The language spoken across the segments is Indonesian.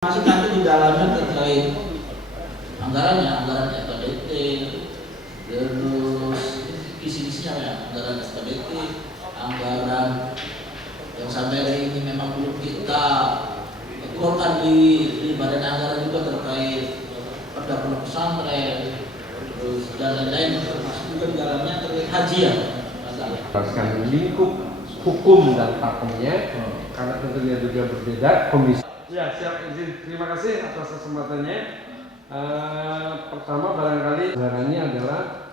Masih nanti di dalamnya terkait anggaran SKBT, terus isi-isinya ya, anggaran SKBT, anggaran yang sampai hari ini memang belum kita keluarkan di badan anggaran juga terkait pada pondok pesantren, terus dan lain-lain, termasuk juga di dalamnya terkait haji ya. Berdasarkan lingkup hukum dan pakemnya, karena tentunya juga berbeda komisi. Ya, siap izin. Terima kasih atas kesempatannya. Pertama barangkali anggarannya adalah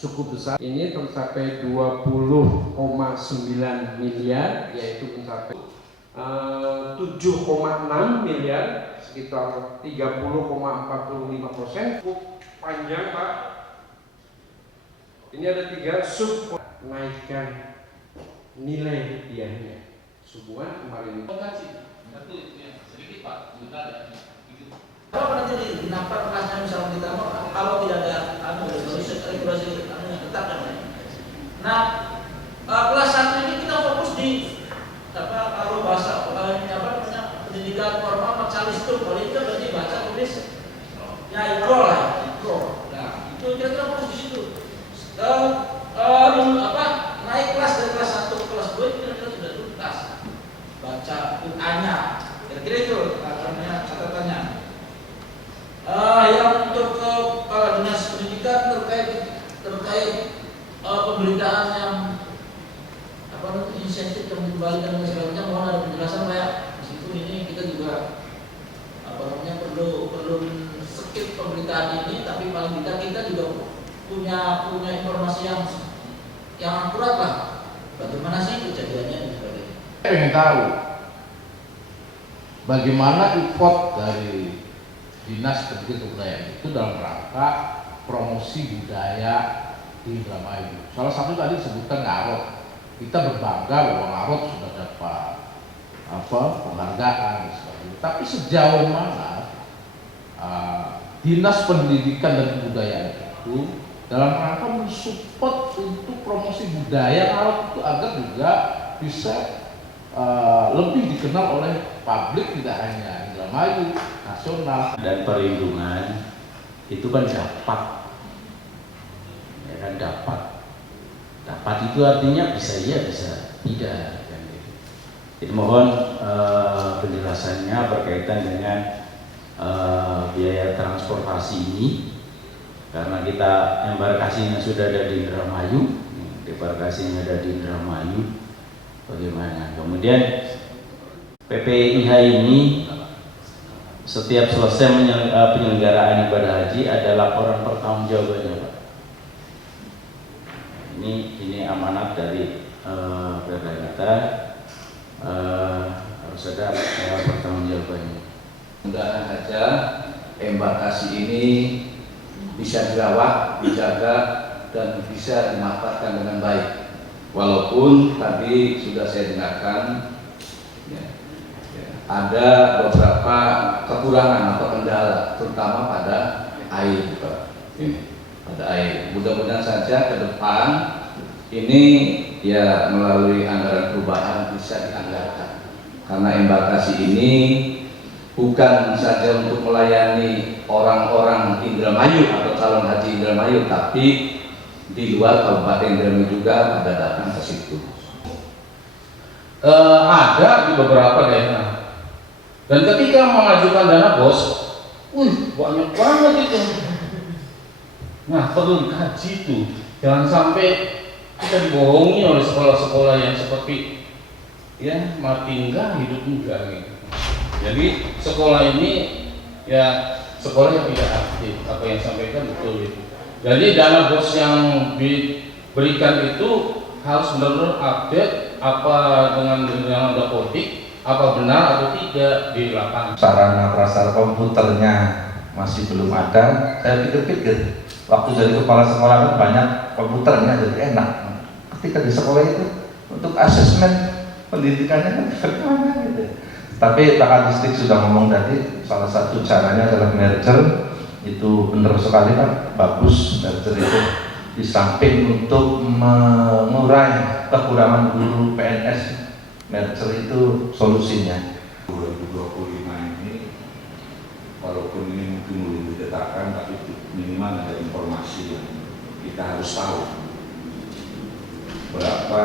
cukup besar. Ini tercapai 20,9 miliar, yaitu mencapai 7,6 miliar, sekitar 30,45%. Cukup panjang, Pak. Ini ada 3 sub naikkan nilai rupiahnya. Subuhan kemarin Satu yang sedikit Pak, juta ada. Kalau nanti dinampak kelasnya misalnya kita kalau tidak ada regulasi yang tetap kan. Nah, kelas 1 ini kita fokus di kalau bahasa pendidikan formal macalistum. Kalau itu berarti baca tulis ya ikro lah, ikro. Nah, itu kira-kira fokus di situ. Naik kelas dari kelas 1 ke kelas 2 itu kira-kira sudah tuntas. Baca UN-nya, kira-kira itu catatannya. Yang untuk kepala dinas pendidikan terkait pemberitaan yang insentif yang dikembalikan dan sebagainya, mohon ada penjelasan Pak ya. Meskipun ini kita juga perlu skip pemberitaan ini, tapi paling tidak kita juga punya informasi yang akurat lah. Bagaimana sih kejadiannya dan sebagainya. Saya ingin tahu bagaimana effort dari Dinas Pendidikan Kebudayaan itu dalam rangka promosi budaya di Indramayu. Salah satu tadi disebutkan Ngarot. Kita berbangga bahwa Ngarot sudah dapat penghargaan dan sebagainya. Tapi sejauh mana Dinas Pendidikan dan Kebudayaan itu dalam rangka mensupport untuk promosi budaya Ngarot itu agar juga bisa lebih dikenal oleh publik, tidak hanya Indramayu, nasional. Dan perlindungan itu kan dapat, ya kan dapat itu artinya bisa iya bisa tidak kan gitu. Jadi mohon penjelasannya berkaitan dengan biaya transportasi ini, karena kita embarkasinya sudah ada di Indramayu, debarkasinya ada di Indramayu. Bagaimana? Kemudian PPIH ini setiap selesai penyelenggaraan ibadah haji ada laporan pertanggungjawabannya, Pak. Ini amanat dari kita, harus ada pertanggungjawabannya. Mudah-mudahan saja embarkasi ini bisa dirawat, dijaga, dan bisa dimanfaatkan dengan baik. Walaupun tadi sudah saya dengarkan ada beberapa kekurangan atau kendala, terutama pada air, Pak. Pada air. Mudah-mudahan saja ke depan ini ya melalui anggaran perubahan bisa dianggarkan. Karena embarkasi ini bukan saja untuk melayani orang-orang Indramayu atau calon haji Indramayu, tapi di luar Kabupaten Indramayu juga pada datang ke situ. Ada di beberapa daerah. Dan ketika mengajukan dana bos, banyak banget itu. Nah, perlu dikaji itu. Jangan sampai kita dibohongi oleh sekolah-sekolah yang seperti ya mati enggak, hidup enggak gitu. Jadi sekolah ini ya sekolah yang tidak aktif. Apa yang disampaikan betul itu. Jadi dana bos yang diberikan itu harus benar-benar update apa dengan dapodik, apa benar atau tidak di lapangan. Sarana prasarana komputernya masih belum ada. Saya pikir-pikir waktu jadi kepala sekolah kan banyak komputernya, jadi enak. Ketika di sekolah itu untuk asesmen pendidikannya kan bagaimana gitu. Tapi Pak Kadistik sudah ngomong tadi, salah satu caranya adalah merger. Itu benar sekali kan, bagus merger itu. Di samping untuk mengurai kekurangan guru PNS, merger itu solusinya. 2025 ini diletakkan, tapi minimal ada informasi yang kita harus tahu. Berapa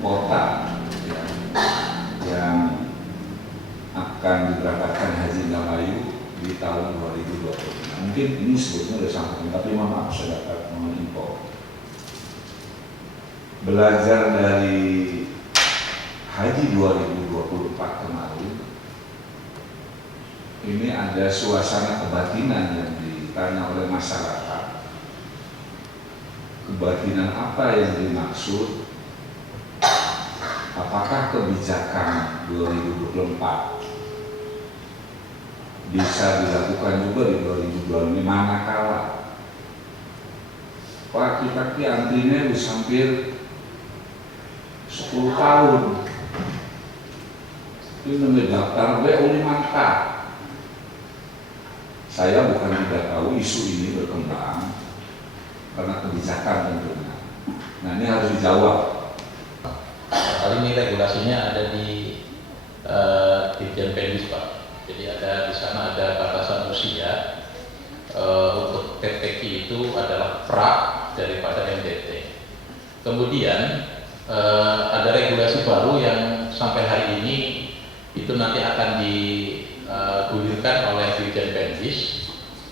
kota ya, yang akan diberangkatkan Haji Indramayu di tahun 2020. Nah, mungkin ini sebetulnya sudah sampai, tapi maaf saya dapat menginfo. Belajar dari Haji 2024 kemarin, ini ada suasana kebatinan yang ditanya oleh masyarakat. Kebatinan apa yang dimaksud? Apakah kebijakan 2024 bisa dilakukan juga di 2025 manakala Pak kita antrinya bisa hampir 10 tahun itu mendaftar U5K. Saya bukan tidak tahu isu ini berkembang karena kebijakan tentunya. Nah ini harus dijawab. Kali ini regulasinya ada di Dirjen Pendis, Pak. Jadi ada di sana ada batasan usia. Untuk TTQ itu adalah pra daripada MDT. Kemudian ada regulasi baru yang sampai hari ini itu nanti akan digulirkan oleh Dirjen Pendis